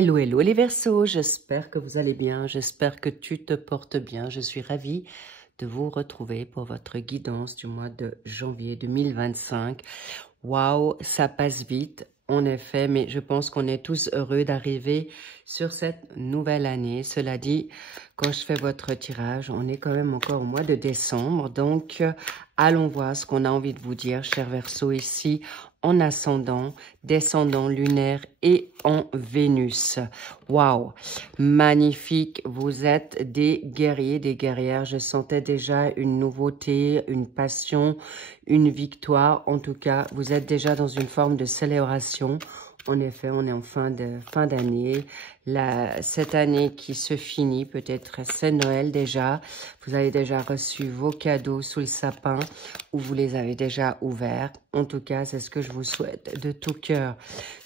Hello, hello les Verseaux, j'espère que vous allez bien, j'espère que tu te portes bien. Je suis ravie de vous retrouver pour votre guidance du mois de janvier 2025. Waouh, ça passe vite, en effet, mais je pense qu'on est tous heureux d'arriver sur cette nouvelle année. Cela dit, quand je fais votre tirage, on est quand même encore au mois de décembre, donc allons voir ce qu'on a envie de vous dire, chers Verseaux, ici en ascendant, descendant lunaire et en Vénus. Waouh, magnifique, vous êtes des guerriers, des guerrières. Je sentais déjà une nouveauté, une passion, une victoire. En tout cas, vous êtes déjà dans une forme de célébration. En effet, on est en fin d'année. Cette année qui se finit, peut-être c'est Noël déjà. Vous avez déjà reçu vos cadeaux sous le sapin ou vous les avez déjà ouverts. En tout cas, c'est ce que je vous souhaite de tout cœur.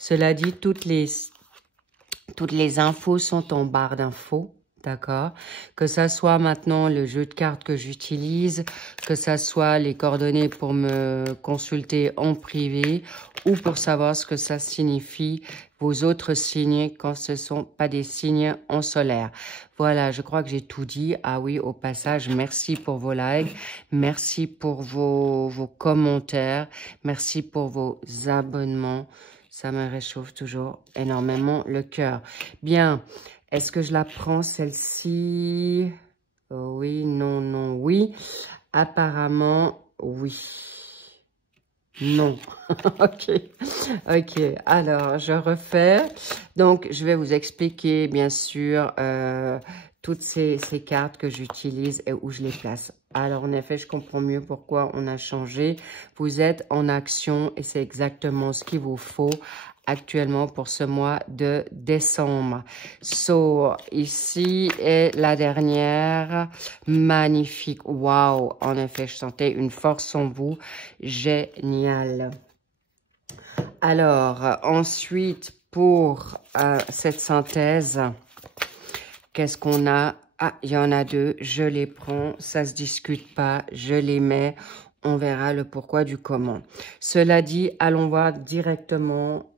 Cela dit, toutes les infos sont en barre d'infos. D'accord? Que ça soit maintenant le jeu de cartes que j'utilise, que ça soit les coordonnées pour me consulter en privé ou pour savoir ce que ça signifie, vos autres signes quand ce ne sont pas des signes en solaire. Voilà, je crois que j'ai tout dit. Ah oui, au passage, merci pour vos likes, merci pour vos commentaires, merci pour vos abonnements. Ça me réchauffe toujours énormément le cœur. Bien. Est-ce que je la prends, celle-ci? Oui, non, non, oui. Apparemment, oui. Non. Ok. Ok. Alors, je refais. Donc, je vais vous expliquer, bien sûr, toutes ces cartes que j'utilise et où je les place. Alors, en effet, je comprends mieux pourquoi on a changé. Vous êtes en action et c'est exactement ce qu'il vous faut actuellement pour ce mois de décembre. So, ici est la dernière. Magnifique. Waouh. En effet, je sentais une force en vous. Génial. Alors, ensuite, pour cette synthèse, qu'est-ce qu'on a? Ah, il y en a deux. Je les prends. Ça se discute pas. Je les mets. On verra le pourquoi du comment. Cela dit, allons voir directement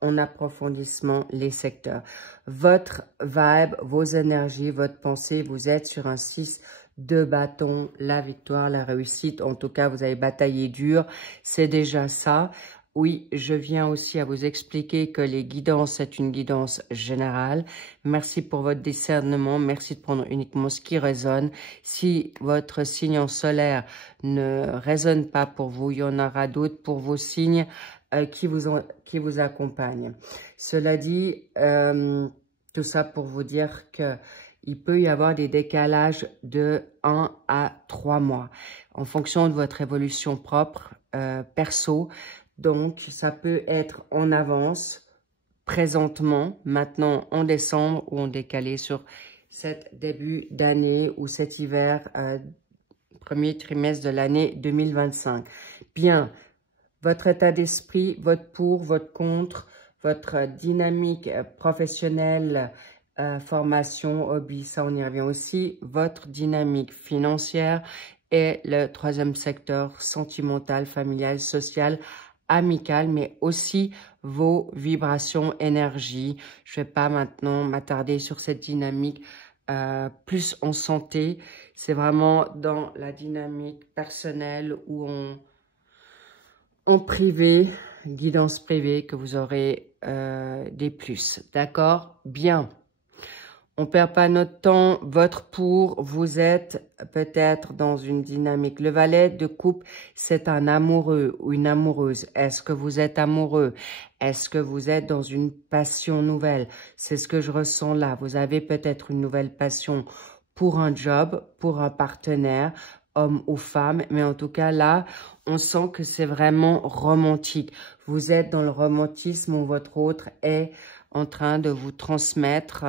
en approfondissement les secteurs. Votre vibe, vos énergies, votre pensée, vous êtes sur un 6 de bâton, la victoire, la réussite. En tout cas, vous avez bataillé dur. C'est déjà ça. Oui, je viens aussi à vous expliquer que les guidances, c'est une guidance générale. Merci pour votre discernement. Merci de prendre uniquement ce qui résonne. Si votre signe en solaire ne résonne pas pour vous, il y en aura d'autres pour vos signes qui vous accompagnent. Cela dit, tout ça pour vous dire que il peut y avoir des décalages de 1 à 3 mois en fonction de votre évolution propre, perso. Donc, ça peut être en avance, présentement, maintenant en décembre ou en décalé sur cet début d'année ou cet hiver, premier trimestre de l'année 2025. Bien, votre état d'esprit, votre pour, votre contre, votre dynamique professionnelle, formation, hobby, ça on y revient aussi, votre dynamique financière et le troisième secteur sentimental, familial, social, amical, mais aussi vos vibrations, énergie. Je ne vais pas maintenant m'attarder sur cette dynamique plus en santé. C'est vraiment dans la dynamique personnelle où en privé, guidance privée, que vous aurez des plus. D'accord? Bien. On perd pas notre temps. Votre pour, vous êtes peut-être dans une dynamique. Le valet de coupe, c'est un amoureux ou une amoureuse. Est-ce que vous êtes amoureux? Est-ce que vous êtes dans une passion nouvelle? C'est ce que je ressens là. Vous avez peut-être une nouvelle passion pour un job, pour un partenaire, homme ou femme. Mais en tout cas, là, on sent que c'est vraiment romantique. Vous êtes dans le romantisme où votre autre est en train de vous transmettre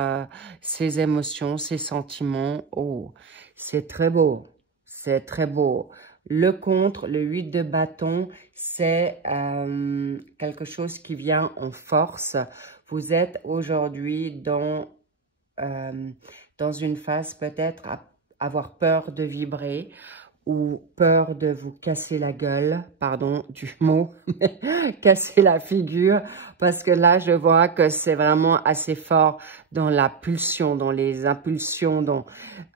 ses émotions, ses sentiments. Oh, c'est très beau, c'est très beau. Le contre, le 8 de bâton, c'est quelque chose qui vient en force. Vous êtes aujourd'hui dans une phase peut-être à avoir peur de vibrer ou peur de vous casser la gueule, pardon du mot, casser la figure, parce que là, je vois que c'est vraiment assez fort dans la pulsion, dans les impulsions, dans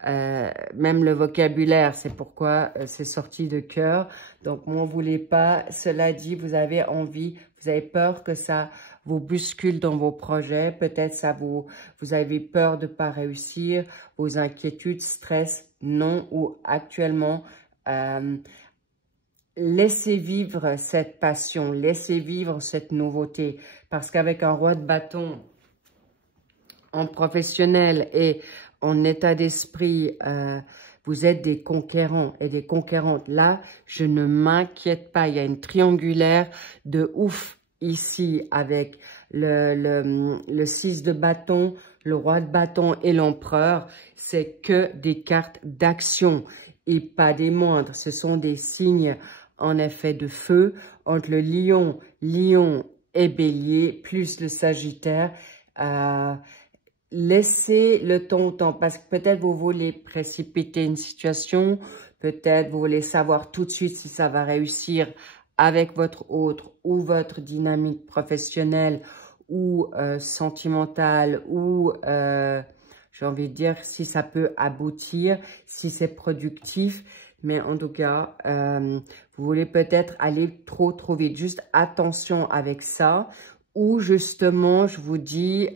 même le vocabulaire, c'est pourquoi c'est sorti de cœur. Donc, m'en voulez pas. Cela dit, vous avez envie, vous avez peur que ça vous bouscule dans vos projets, peut-être ça vous avez peur de pas réussir, vos inquiétudes, stress, non, ou actuellement, laissez vivre cette passion, laissez vivre cette nouveauté, parce qu'avec un roi de bâton en professionnel et en état d'esprit, vous êtes des conquérants et des conquérantes. Là, je ne m'inquiète pas, il y a une triangulaire de ouf ici avec le 6 de bâton, le roi de bâton et l'empereur. C'est que des cartes d'action et pas des moindres. Ce sont des signes en effet de feu entre le lion et bélier plus le sagittaire. Laissez le temps au temps parce que peut-être vous voulez précipiter une situation, peut-être vous voulez savoir tout de suite si ça va réussir avec votre autre ou votre dynamique professionnelle ou sentimentale ou j'ai envie de dire si ça peut aboutir, si c'est productif. Mais en tout cas, vous voulez peut-être aller trop vite. Juste attention avec ça. Ou justement, je vous dis,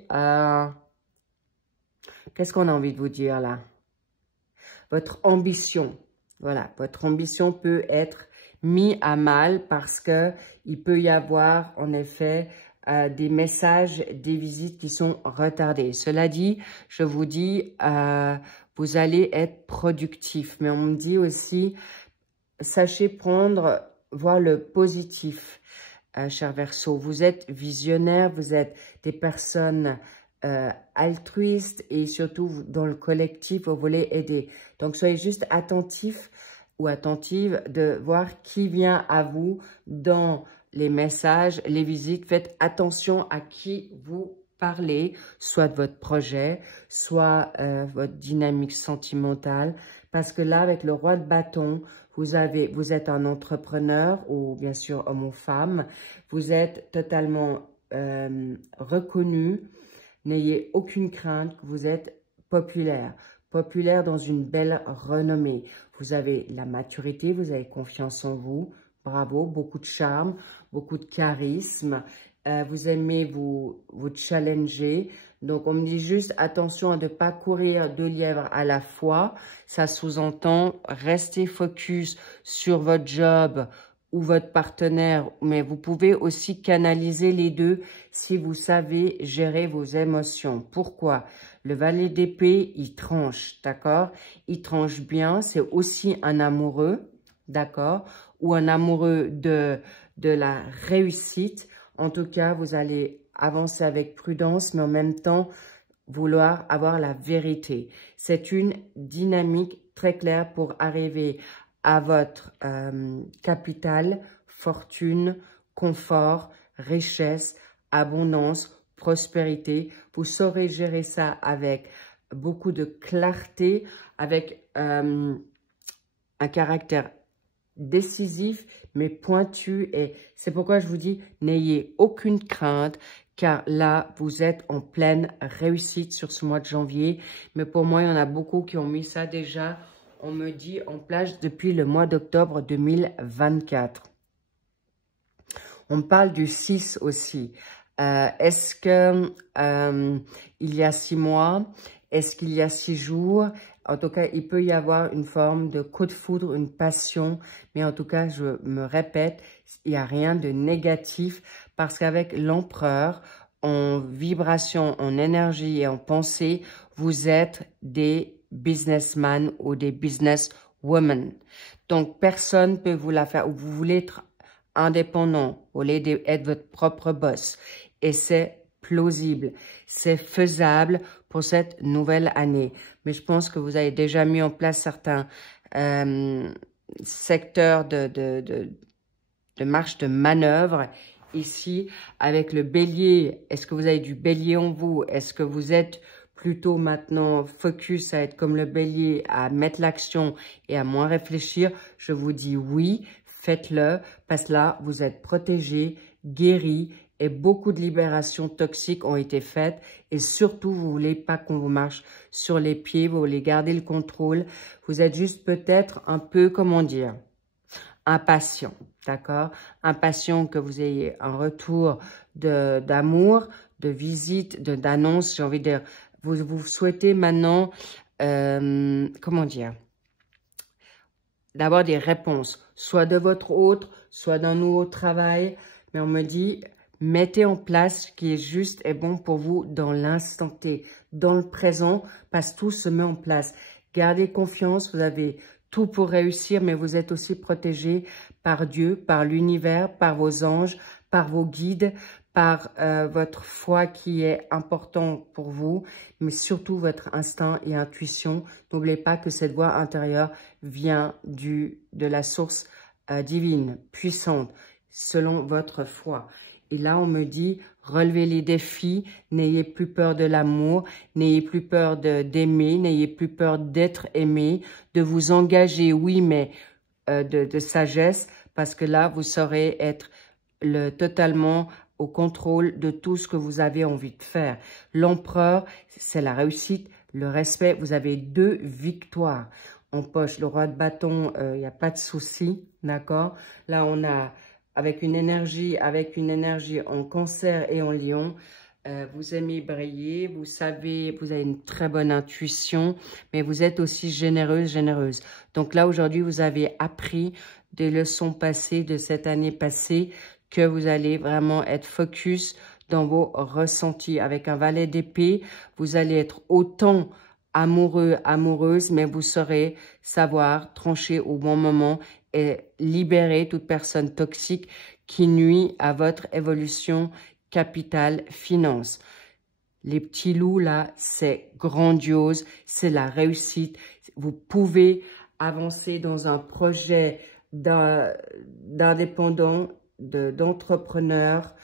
qu'est-ce qu'on a envie de vous dire là? Votre ambition. Voilà, votre ambition peut être mise à mal parce que il peut y avoir en effet des messages, des visites qui sont retardées. Cela dit, je vous dis, vous allez être productif. Mais on me dit aussi, sachez voir le positif, cher Verseau. Vous êtes visionnaire, vous êtes des personnes altruistes et surtout dans le collectif, vous voulez aider. Donc, soyez juste attentif ou attentive de voir qui vient à vous dans les messages, les visites. Faites attention à qui vous parlez, soit de votre projet, soit votre dynamique sentimentale. Parce que là, avec le roi de bâton, vous êtes un entrepreneur ou bien sûr homme ou femme. Vous êtes totalement reconnu. N'ayez aucune crainte que vous êtes populaire. Populaire dans une belle renommée. Vous avez la maturité, vous avez confiance en vous. Bravo, beaucoup de charme, beaucoup de charisme. Vous aimez vous challenger. Donc, on me dit juste attention à ne pas courir 2 lièvres à la fois. Ça sous-entend restez focus sur votre job ou votre partenaire. Mais vous pouvez aussi canaliser les deux si vous savez gérer vos émotions. Pourquoi? Le valet d'épée, il tranche, d'accord? Il tranche bien. C'est aussi un amoureux, d'accord? Ou un amoureux de la réussite. En tout cas, vous allez avancer avec prudence, mais en même temps, vouloir avoir la vérité. C'est une dynamique très claire pour arriver à votre capital, fortune, confort, richesse, abondance, prospérité. Vous saurez gérer ça avec beaucoup de clarté, avec un caractère décisif, mais pointu. Et c'est pourquoi je vous dis, n'ayez aucune crainte, car là, vous êtes en pleine réussite sur ce mois de janvier. Mais pour moi, il y en a beaucoup qui ont mis ça déjà, on me dit, en place depuis le mois d'octobre 2024. On parle du 6 aussi. Est-ce que il y a 6 mois? Est-ce qu'il y a 6 jours? En tout cas, il peut y avoir une forme de coup de foudre, une passion. Mais en tout cas, je me répète, il n'y a rien de négatif parce qu'avec l'empereur, en vibration, en énergie et en pensée, vous êtes des businessmen ou des businesswomen. Donc, personne ne peut vous la faire. Ou vous voulez être indépendant, vous voulez être votre propre boss. Et c'est plausible, c'est faisable pour cette nouvelle année. Mais je pense que vous avez déjà mis en place certains secteurs de marche de manœuvre. Ici, avec le bélier, est-ce que vous avez du bélier en vous? Est-ce que vous êtes plutôt maintenant focus à être comme le bélier, à mettre l'action et à moins réfléchir, je vous dis oui, faites-le, parce que là, vous êtes protégé, guéri, et beaucoup de libérations toxiques ont été faites. Et surtout, vous voulez pas qu'on vous marche sur les pieds, vous voulez garder le contrôle. Vous êtes juste peut-être un peu, comment dire, impatient, d'accord? Impatient que vous ayez un retour d'amour, de visite, d'annonce, j'ai envie de dire. Vous souhaitez maintenant, comment dire, d'avoir des réponses, soit de votre hôte, soit d'un nouveau travail. Mais on me dit, mettez en place ce qui est juste et bon pour vous dans l'instant T, dans le présent, parce que tout se met en place. Gardez confiance, vous avez tout pour réussir, mais vous êtes aussi protégé par Dieu, par l'univers, par vos anges, par vos guides, par votre foi qui est important pour vous, mais surtout votre instinct et intuition. N'oubliez pas que cette voix intérieure vient de la source divine, puissante, selon votre foi. Et là, on me dit, relevez les défis, n'ayez plus peur de l'amour, n'ayez plus peur d'aimer, n'ayez plus peur d'être aimé, de vous engager, oui, mais de sagesse, parce que là, vous saurez être totalement au contrôle de tout ce que vous avez envie de faire. L'empereur, c'est la réussite, le respect. Vous avez 2 victoires en poche. Le roi de bâton, il n'y a pas de souci, d'accord? Là, on a avec une énergie en Cancer et en Lion. Vous aimez briller, vous savez, vous avez une très bonne intuition, mais vous êtes aussi généreuse. Donc là, aujourd'hui, vous avez appris des leçons passées de cette année passée, que vous allez vraiment être focus dans vos ressentis. Avec un valet d'épée, vous allez être autant amoureux, amoureuse, mais vous saurez savoir trancher au bon moment et libérer toute personne toxique qui nuit à votre évolution capital finance. Les petits loups, là, c'est grandiose, c'est la réussite. Vous pouvez avancer dans un projet d'indépendant, d'entrepreneur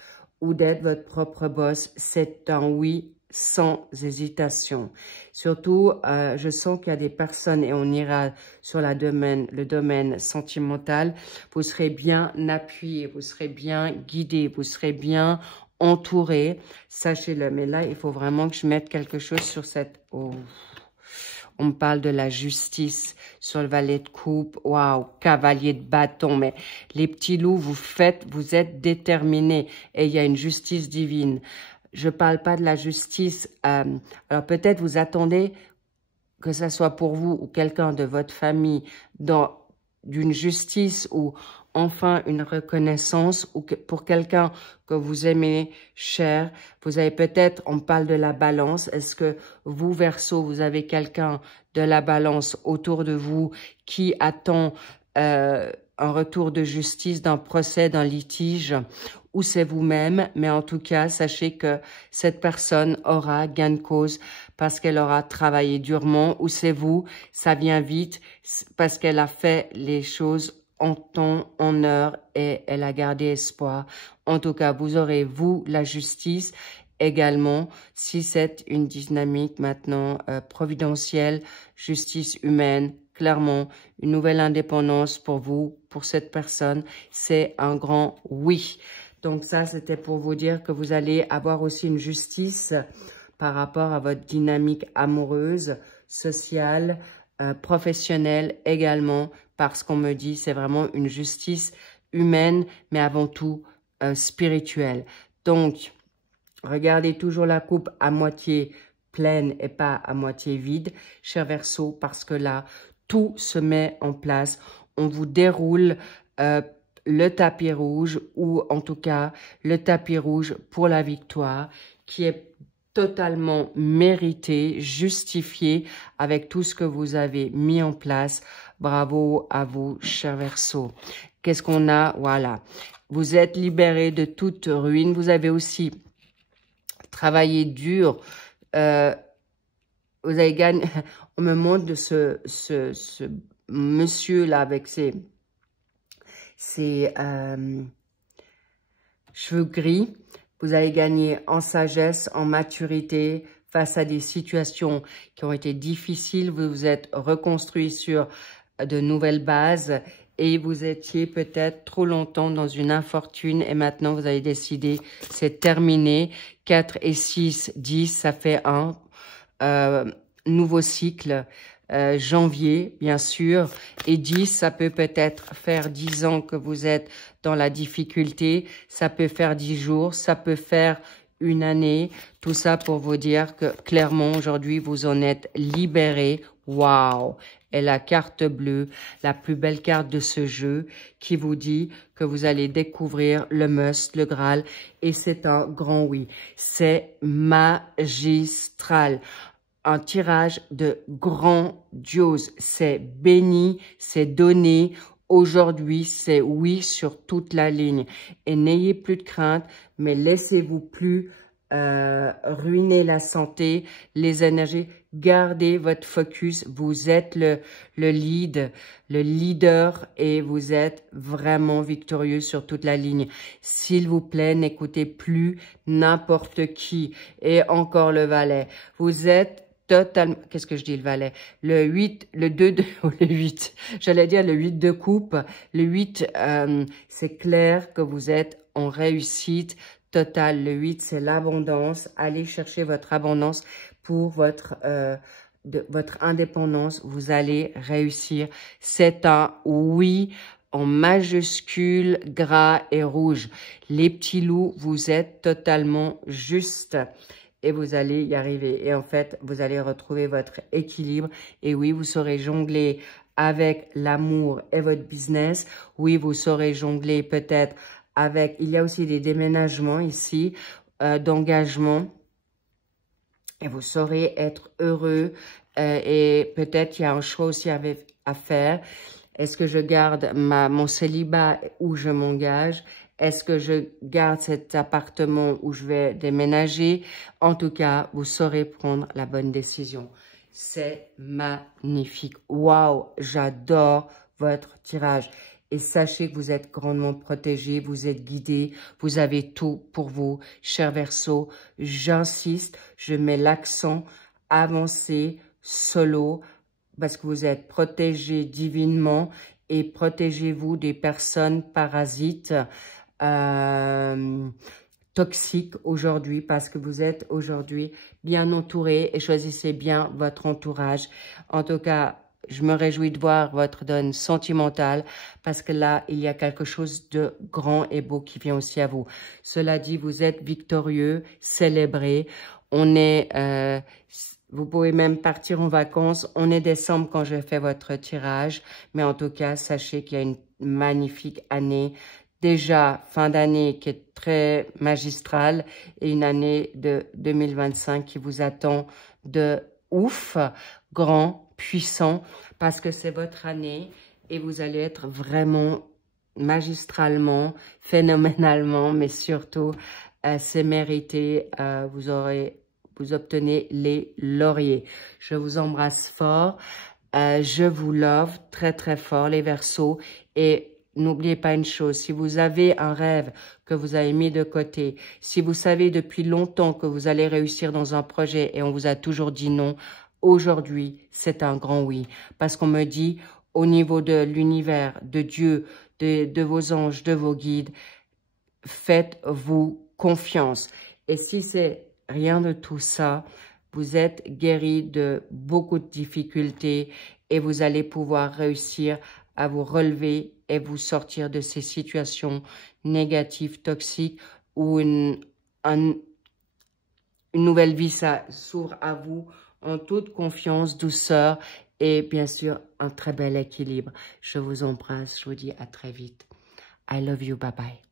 ou d'être votre propre boss. C'est un oui sans hésitation. Surtout, je sens qu'il y a des personnes, et on ira sur le domaine sentimental, vous serez bien appuyé, vous serez bien guidé, vous serez bien entouré, sachez-le. Mais là, il faut vraiment que je mette quelque chose sur cette... Oh. On me parle de la justice sur le valet de coupe. Waouh, cavalier de bâton. Mais les petits loups, vous êtes déterminés et il y a une justice divine. Je parle pas de la justice. Alors peut-être vous attendez que ça soit pour vous ou quelqu'un de votre famille d'une justice ou enfin une reconnaissance ou pour quelqu'un que vous aimez cher. Vous avez peut-être, on parle de la balance. Est-ce que vous, Verseau, vous avez quelqu'un de la balance autour de vous qui attend un retour de justice, d'un procès, d'un litige, ou c'est vous-même, mais en tout cas, sachez que cette personne aura gain de cause parce qu'elle aura travaillé durement, ou c'est vous, ça vient vite parce qu'elle a fait les choses en temps, en heure, et elle a gardé espoir. En tout cas, vous aurez, vous, la justice également, si c'est une dynamique maintenant providentielle, justice humaine, clairement, une nouvelle indépendance pour vous, pour cette personne, c'est un grand oui. Donc ça, c'était pour vous dire que vous allez avoir aussi une justice par rapport à votre dynamique amoureuse, sociale, professionnelle également, parce qu'on me dit c'est vraiment une justice humaine, mais avant tout spirituelle. Donc, regardez toujours la coupe à moitié pleine et pas à moitié vide, cher Verseau, parce que là, tout se met en place. On vous déroule le tapis rouge, ou en tout cas le tapis rouge pour la victoire, qui est totalement mérité, justifié avec tout ce que vous avez mis en place. Bravo à vous, cher Verseau. Qu'est-ce qu'on a? Voilà. Vous êtes libéré de toute ruine. Vous avez aussi travaillé dur. Vous avez gagné. On me montre de ce monsieur-là avec ses cheveux gris. Vous avez gagné en sagesse, en maturité face à des situations qui ont été difficiles. Vous vous êtes reconstruit sur de nouvelles bases et vous étiez peut-être trop longtemps dans une infortune et maintenant vous avez décidé, c'est terminé. 4 et 6, 10, ça fait un nouveau cycle. Janvier, bien sûr, et 10, ça peut peut-être faire 10 ans que vous êtes dans la difficulté, ça peut faire 10 jours, ça peut faire une année, tout ça pour vous dire que clairement aujourd'hui vous en êtes libéré. Waouh! Et la carte bleue, la plus belle carte de ce jeu, qui vous dit que vous allez découvrir le must, le Graal, et c'est un grand oui. C'est magistral. Un tirage de grandiose. C'est béni, c'est donné. Aujourd'hui, c'est oui sur toute la ligne. Et n'ayez plus de crainte, mais laissez-vous plus ruiner la santé, les énergies. Gardez votre focus. Vous êtes le leader et vous êtes vraiment victorieux sur toute la ligne. S'il vous plaît, n'écoutez plus n'importe qui. Et encore le valet. Vous êtes totalement, qu'est-ce que je dis, le valet? Le 8, le 2 de, le 8, j'allais dire le 8 de coupe. Le 8, c'est clair que vous êtes en réussite totale. Le 8, c'est l'abondance. Allez chercher votre abondance pour votre indépendance. Vous allez réussir. C'est un oui en majuscule, gras et rouge. Les petits loups, vous êtes totalement juste. Et vous allez y arriver. Et en fait, vous allez retrouver votre équilibre. Et oui, vous saurez jongler avec l'amour et votre business. Oui, vous saurez jongler peut-être avec... Il y a aussi des déménagements ici, d'engagement. Et vous saurez être heureux. Et peut-être il y a un choix aussi à faire. Est-ce que je garde mon célibat ou je m'engage? Est-ce que je garde cet appartement où je vais déménager? En tout cas, vous saurez prendre la bonne décision. C'est magnifique. Waouh, j'adore votre tirage. Et sachez que vous êtes grandement protégé, vous êtes guidé, vous avez tout pour vous. Cher Verseau, j'insiste, je mets l'accent avancé, solo, parce que vous êtes protégé divinement et protégez-vous des personnes parasites toxiques aujourd'hui parce que vous êtes aujourd'hui bien entouré et choisissez bien votre entourage. En tout cas, je me réjouis de voir votre donne sentimentale parce que là, il y a quelque chose de grand et beau qui vient aussi à vous. Cela dit, vous êtes victorieux, célébré. On est... vous pouvez même partir en vacances. On est décembre quand je fais votre tirage. Mais en tout cas, sachez qu'il y a une magnifique année. Déjà, fin d'année qui est très magistrale et une année de 2025 qui vous attend de ouf, grand, puissant, parce que c'est votre année et vous allez être vraiment magistralement, phénoménalement, mais surtout, c'est mérité. Vous obtenez les lauriers. Je vous embrasse fort. Je vous love très, très fort, les Verseaux. Et n'oubliez pas une chose, si vous avez un rêve que vous avez mis de côté, si vous savez depuis longtemps que vous allez réussir dans un projet et on vous a toujours dit non, aujourd'hui, c'est un grand oui. Parce qu'on me dit, au niveau de l'univers, de Dieu, de vos anges, de vos guides, faites-vous confiance. Et si c'est rien de tout ça, vous êtes guéri de beaucoup de difficultés et vous allez pouvoir réussir à vous relever et vous sortir de ces situations négatives, toxiques, où une nouvelle vie s'ouvre à vous en toute confiance, douceur et bien sûr un très bel équilibre. Je vous embrasse, je vous dis à très vite. I love you, bye bye.